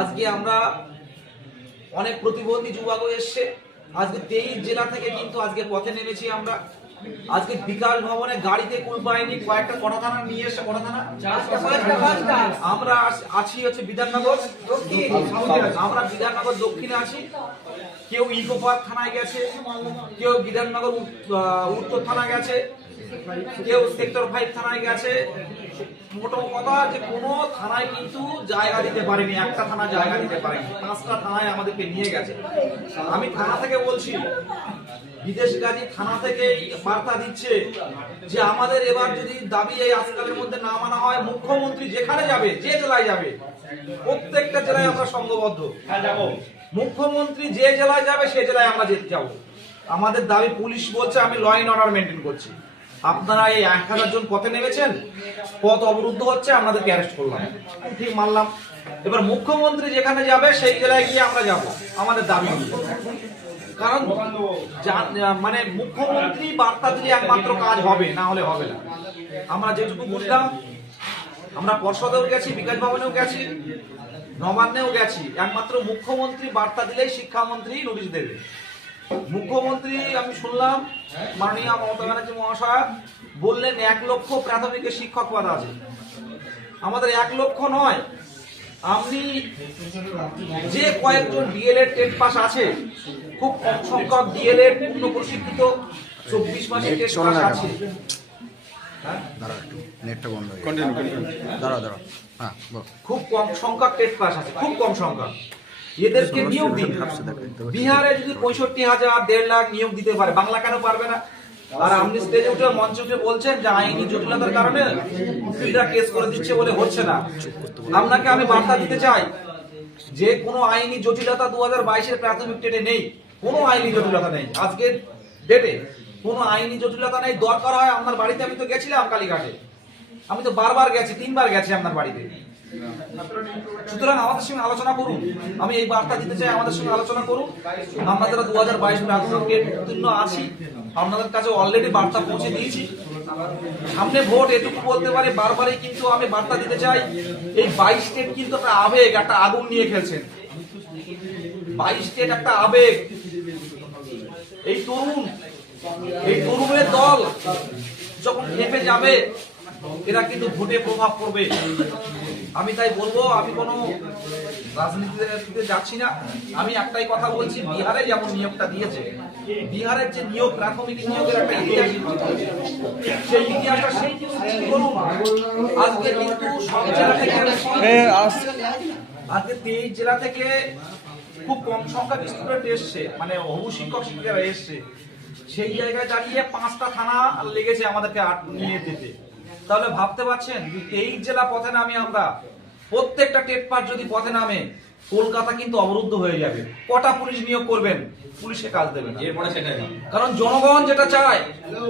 আজকে আমরা অনেক প্রতিবন্ধী যুবক এসছে। আজকে 23 জেলা থেকে কিন্তু আজকে পথে নেমেছি আমরা। আজকে বিকাশ ভবনে গাড়িতে কুল পাইনি, কটা থানা নিয়ে এসে কটা থানা আমরা আছি হচ্ছে বিধাননগর। আমরা বিধাননগর দক্ষিণে আছি। কেউ ইকো পার্ক থানায় গেছে, কেউ বিধাননগর উত্তর থানায় গেছে, কেউ সেক্টর 5 থানায় গেছে। মোট কথা যে কোনো থানায় কিন্তু জায়গা দিতে পারেনি, একটা থানা জায়গা দিতে পারেনি, 5টা থানায় আমাদেরকে নিয়ে গেছে। আমি থানা থেকে বলছি, বিদেশগাজী থানা থেকে বার্তা দিচ্ছে যে আমাদের এবার যদি দাবি এই আজকালের মধ্যে না মানা হয়, মুখ্যমন্ত্রী যেখানে যাবে, যে জেলায় যাবে, প্রত্যেকটা জেলায় আমরা সংঘবদ্ধ। মুখ্যমন্ত্রী যে জেলায় যাবে সে জেলায় আমরা যেতে যাবো। আমাদের দাবি, পুলিশ বলছে আমি ল অ্যান্ড অর্ডার মেনটেন করছি, আপনারা এই 1000 জন পথে নেমেছেন, পথ অবরুদ্ধ হচ্ছে, আপনাদেরকে অ্যারেস্ট করলাম, ঠিক মানলাম। এবার মুখ্যমন্ত্রী যেখানে যাবে সেই জেলায় গিয়ে আমরা যাব, আমাদের দাবি। কারণ মানে মুখ্যমন্ত্রী বার্তা দিলে একমাত্র কাজ হবে, না হলে হবে না। আমরা যেটুকু বুঝলাম, আমরা পর্ষদেও গেছি, বিকাশ ভবনেও গেছি, নবান্নেও গেছি, একমাত্র মুখ্যমন্ত্রী বার্তা দিলেই শিক্ষামন্ত্রী নোটিশ দেবে। মুখ্যমন্ত্রী আমি শুনলাম মাননীয় মমতা ব্যানার্জি মহাশয় বললেন 1 লক্ষ প্রাথমিক শিক্ষক পদ আছে। আমাদের 1 লক্ষ নয়, আপনি যে কয়েকজন ডিএলএড টেট পাস আছে, খুব কম সংখ্যক ডিএলএড পূর্ণ প্রশিক্ষিত 24 মাসের টেট পাস আছে। খুব কম সংখ্যক টেট পাস আছে, খুব কম সংখ্যক। এদেরকে নিয়োগ দিন। বিহারে যদি 65,000 1.5 লাখ নিয়োগ দিতে পারে, বাংলা কেন পারবে না? আর আপনি স্টেজে উঠে মঞ্চে উঠে বলছেন যে আইনি জটিলতার কারণে উকিলরা কেস করে দিচ্ছে বলে হচ্ছে না। আপনাকে আমি বার্তা দিতে চাই যে কোনো আইনি জটিলতা 2022-এর প্রাথমিক টেটে নেই, কোনো আইনি জটিলতা নেই। আজকের ডেটে কোনো আইনি জটিলতা নেই। দরকার হয় আপনার বাড়িতে, আমি তো গেছিলাম কালীঘাটে, আমি তো বারবার গেছি, 3 বার গেছি আপনার বাড়িতে। সুতরাং আমাদের সঙ্গে আলোচনা করুন, আমি এই বার্তা দিতে চাই, আমাদের সঙ্গে আলোচনা করুন। আমরা যারা 2022 প্রাথমিক টেট উত্তীর্ণ আছি, আপনাদের কাছে অলরেডি বার্তা পৌঁছে দিয়েছি। সামনে ভোট, এটুকু বলতে পারে বারবারই কিন্তু আমি বার্তা দিতে চাই, এই 22 টেট কিন্তু একটা আবেগ, একটা আগুন নিয়ে খেলছেন। 22 টেট একটা আবেগ। এই তরুণের দল যখন খেপে যাবে, এরা কিন্তু ভোটে প্রভাব পড়বে। আমি তাই বলবো, আমি কোনো রাজনীতিতে যাচ্ছি না, আমি একটাই কথা বলছি, বিহারে যেমন নিয়োগটা দিয়েছে, বিহারের যে নিয়োগ, প্রাথমিক নিয়োগের একটা ইতিহাস, সেই ইতিহাসটা করুন। আজকে কিন্তু সব জেলা থেকে, আজকে 23 জেলা থেকে খুব কম সংখ্যক স্টুডেন্ট এসছে, মানে হবু শিক্ষক শিক্ষিকারা এসছে। সেই জায়গায় দাঁড়িয়ে 5টা থানা লেগেছে আমাদেরকে নিয়ে যেতে। তাহলে ভাবতে পারছেন, 23 জেলা পথে নামে আমরা, প্রত্যেকটা টেট পাস যদি পথে নামে, কলকাতা কিন্তু অবরুদ্ধ হয়ে যাবে। কটা পুলিশ নিয়োগ করবেন? পুলিশে কাজ দেবে না। কারণ জনগণ যেটা চায়,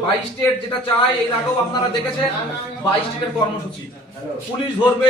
22 টেট যেটা চায়, এর আগেও আপনারা দেখেছেন 22 টেটের কর্মসূচি, পুলিশ ধরবে।